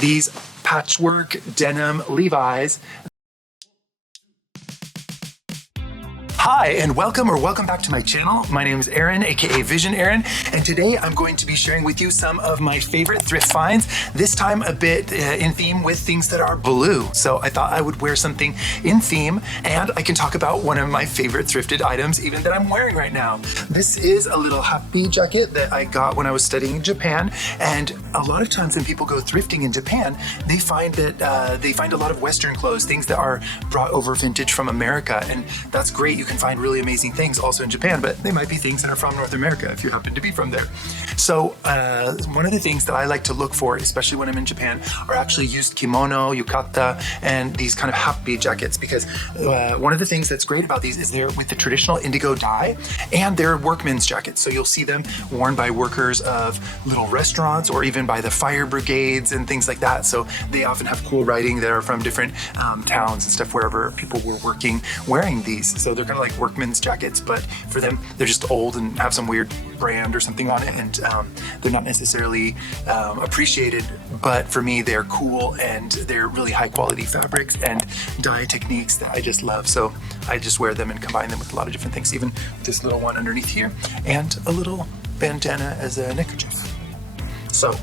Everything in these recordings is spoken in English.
these patchwork denim Levi's. Hi, and welcome back to my channel. My name is Aaron, aka Visionaaron, and today I'm going to be sharing with you some of my favorite thrift finds, this time a bit in theme with things that are blue. So I thought I would wear something in theme, and I can talk about one of my favorite thrifted items even that I'm wearing right now. This is a little happy jacket that I got when I was studying in Japan, and a lot of times when people go thrifting in Japan, they find that they find a lot of Western clothes, things that are brought over vintage from America, and that's great. You can find really amazing things also in Japan, but they might be things that are from North America if you happen to be from there. So one of the things that I like to look for, especially when I'm in Japan, are actually used kimono, yukata, and these kind of happy jackets, because one of the things that's great about these is they're with the traditional indigo dye, and they're workman's jackets. So you'll see them worn by workers of little restaurants or even by the fire brigades and things like that. So they often have cool writing that are from different towns and stuff wherever people were working wearing these. So they're kind of like workman's jackets, but for them, they're just old and have some weird brand or something on it, and they're not necessarily appreciated, but for me, they're cool and they're really high quality fabrics and dye techniques that I just love. So I just wear them and combine them with a lot of different things, even this little one underneath here and a little bandana as a neckerchief. So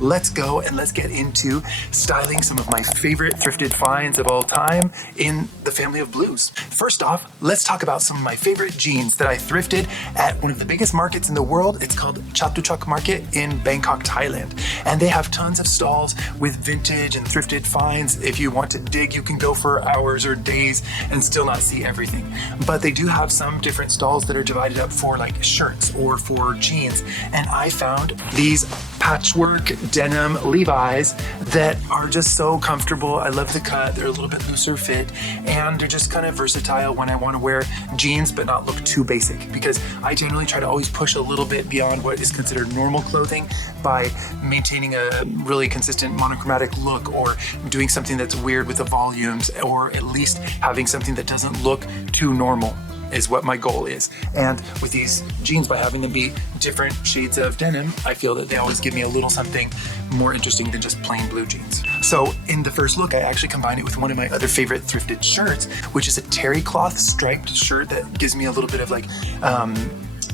let's go and let's get into styling some of my favorite thrifted finds of all time in the family of blues. First off, let's talk about some of my favorite jeans that I thrifted at one of the biggest markets in the world. It's called Chatuchak Market in Bangkok, Thailand. And they have tons of stalls with vintage and thrifted finds. If you want to dig, you can go for hours or days and still not see everything. But they do have some different stalls that are divided up for like shirts or for jeans. And I found these patchwork denim Levi's that are just so comfortable. I love the cut. They're a little bit looser fit, and they're just kind of versatile when I want to wear jeans but not look too basic, because I generally try to always push a little bit beyond what is considered normal clothing by maintaining a really consistent monochromatic look, or doing something that's weird with the volumes, or at least having something that doesn't look too normal is what my goal is. And with these jeans, by having them be different shades of denim, I feel that they always give me a little something more interesting than just plain blue jeans. So in the first look, I actually combined it with one of my other favorite thrifted shirts, which is a terry cloth striped shirt that gives me a little bit of like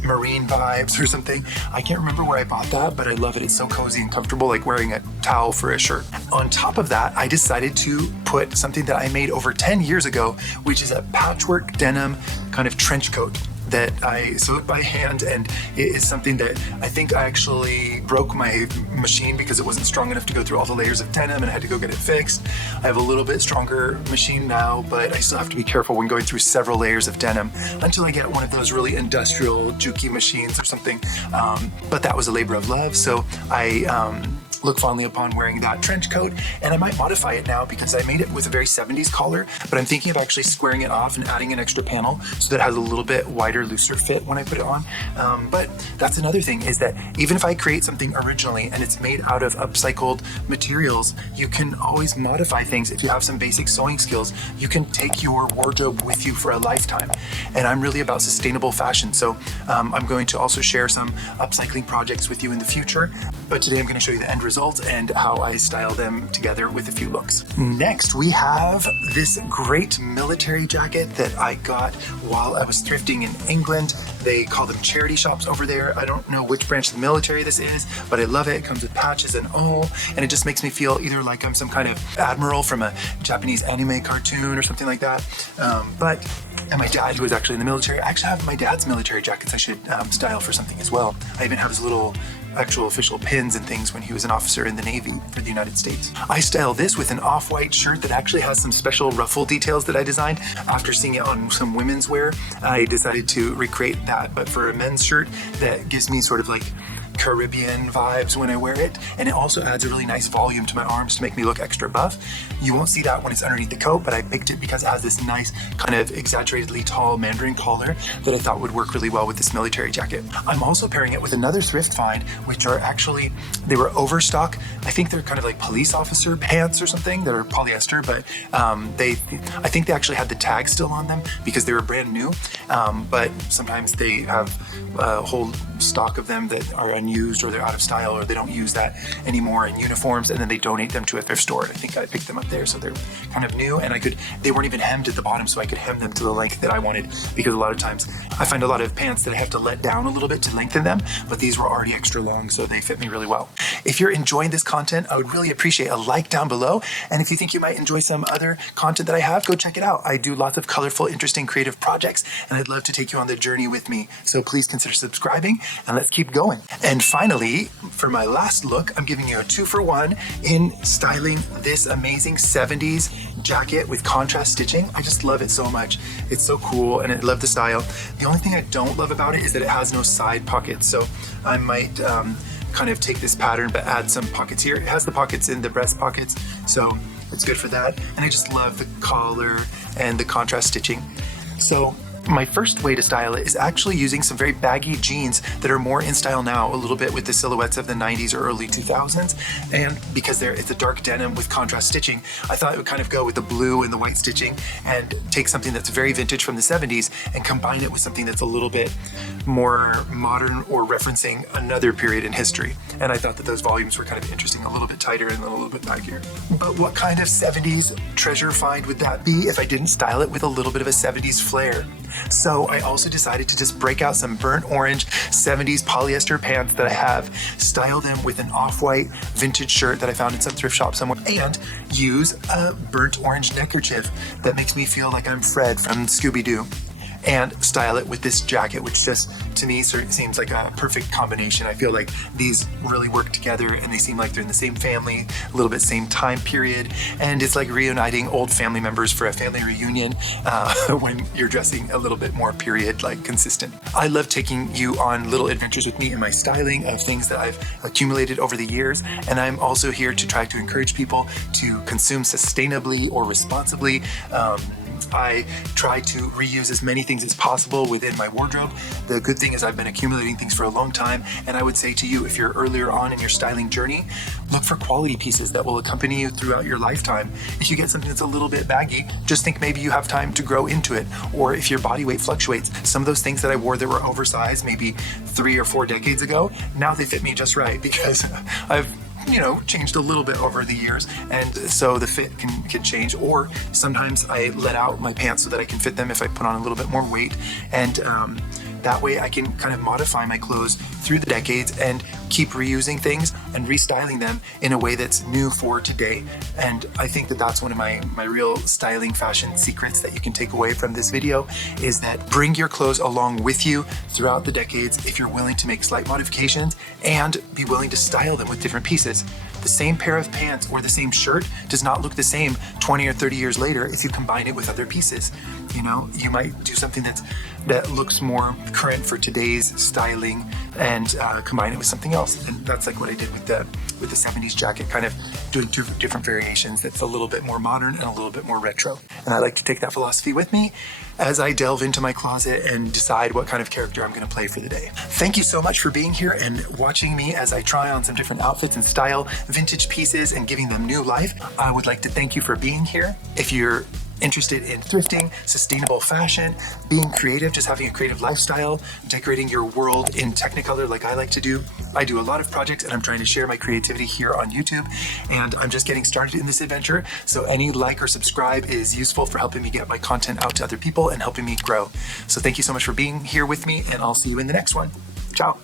marine vibes or something. I can't remember where I bought that, but I love it. It's so cozy and comfortable, like wearing a towel for a shirt. On top of that, I decided to put something that I made over 10 years ago, which is a patchwork denim kind of trench coat that I sewed by hand, and it is something that I think I actually broke my machine because it wasn't strong enough to go through all the layers of denim, and I had to go get it fixed. I have a little bit stronger machine now, but I still have to be careful when going through several layers of denim until I get one of those really industrial Juki machines or something. But that was a labor of love, so I look fondly upon wearing that trench coat, and I might modify it now because I made it with a very 70s collar, but I'm thinking of actually squaring it off and adding an extra panel so that it has a little bit wider, looser fit when I put it on. But that's another thing, is that even if I create something originally and it's made out of upcycled materials, you can always modify things. If you have some basic sewing skills, you can take your wardrobe with you for a lifetime. And I'm really about sustainable fashion, so I'm going to also share some upcycling projects with you in the future, but today I'm going to show you the end result and how I style them together with a few looks. Next, we have this great military jacket that I got while I was thrifting in England. They call them charity shops over there. I don't know which branch of the military this is, but I love it. It comes with patches and all, and it just makes me feel either like I'm some kind of admiral from a Japanese anime cartoon or something like that. And my dad, who was actually in the military, I actually have my dad's military jackets I should style for something as well. I even have his little actual official pins and things when he was an officer in the Navy for the United States. I style this with an off-white shirt that actually has some special ruffle details that I designed. After seeing it on some women's wear, I decided to recreate that, but for a men's shirt that gives me sort of like Caribbean vibes when I wear it, and it also adds a really nice volume to my arms to make me look extra buff. You won't see that when it's underneath the coat, but I picked it because it has this nice kind of exaggeratedly tall mandarin collar that I thought would work really well with this military jacket. I'm also pairing it with another thrift find, which are actually, they were overstock. I think they're kind of like police officer pants or something that are polyester, but I think they actually had the tag still on them because they were brand new, but sometimes they have whole stock of them that are unused or they're out of style or they don't use that anymore in uniforms, and then they donate them to a thrift store. I think I picked them up there, so they're kind of new, and they weren't even hemmed at the bottom, so I could hem them to the length that I wanted, because a lot of times I find a lot of pants that I have to let down a little bit to lengthen them, but these were already extra long, so they fit me really well. If you're enjoying this content, I would really appreciate a like down below, and if you think you might enjoy some other content that I have, go check it out. I do lots of colorful, interesting, creative projects, and I'd love to take you on the journey with me, so please consider subscribing, and let's keep going. And finally, for my last look, I'm giving you a 2-for-1 in styling this amazing 70s jacket with contrast stitching. I just love it so much. It's so cool, and I love the style. The only thing I don't love about it is that it has no side pockets, so I might kind of take this pattern but add some pockets here. It has the pockets in the breast pockets, so it's good for that. And I just love the collar and the contrast stitching. So my first way to style it is actually using some very baggy jeans that are more in style now, a little bit with the silhouettes of the 90s or early 2000s. And because it's a dark denim with contrast stitching, I thought it would kind of go with the blue and the white stitching and take something that's very vintage from the 70s and combine it with something that's a little bit more modern or referencing another period in history. And I thought that those volumes were kind of interesting, a little bit tighter and a little bit baggier. But what kind of 70s treasure find would that be if I didn't style it with a little bit of a 70s flair? So I also decided to just break out some burnt orange 70s polyester pants that I have, style them with an off-white vintage shirt that I found in some thrift shop somewhere, and use a burnt orange neckerchief that makes me feel like I'm Fred from Scooby-Doo, and style it with this jacket, which just to me seems like a perfect combination. I feel like these really work together, and they seem like they're in the same family, a little bit same time period, and it's like reuniting old family members for a family reunion when you're dressing a little bit more period, like consistent. I love taking you on little adventures with me in my styling of things that I've accumulated over the years, and I'm also here to try to encourage people to consume sustainably or responsibly. I try to reuse as many things as possible within my wardrobe. The good thing is I've been accumulating things for a long time, and I would say to you, if you're earlier on in your styling journey, look for quality pieces that will accompany you throughout your lifetime. If you get something that's a little bit baggy, just think maybe you have time to grow into it. Or if your body weight fluctuates, some of those things that I wore that were oversized maybe 3 or 4 decades ago, now they fit me just right because I've changed a little bit over the years, and so the fit can change. Or sometimes I let out my pants so that I can fit them if I put on a little bit more weight, and that way I can kind of modify my clothes through the decades and keep reusing things and restyling them in a way that's new for today. And I think that that's one of my real styling fashion secrets that you can take away from this video, is that bring your clothes along with you throughout the decades if you're willing to make slight modifications and be willing to style them with different pieces. The same pair of pants or the same shirt does not look the same 20 or 30 years later if you combine it with other pieces. You might do something that looks more current for today's styling and combine it with something else. And that's like what I did with the 70s jacket, kind of doing 2 different variations that's a little bit more modern and a little bit more retro. And I like to take that philosophy with me as I delve into my closet and decide what kind of character I'm going to play for the day. Thank you so much for being here and watching me as I try on some different outfits and style vintage pieces and giving them new life. I would like to thank you for being here. If you're interested in thrifting, sustainable fashion, being creative, just having a creative lifestyle, decorating your world in Technicolor like I like to do. I do a lot of projects, and I'm trying to share my creativity here on YouTube, and I'm just getting started in this adventure, so any like or subscribe is useful for helping me get my content out to other people and helping me grow. So thank you so much for being here with me, and I'll see you in the next one. Ciao.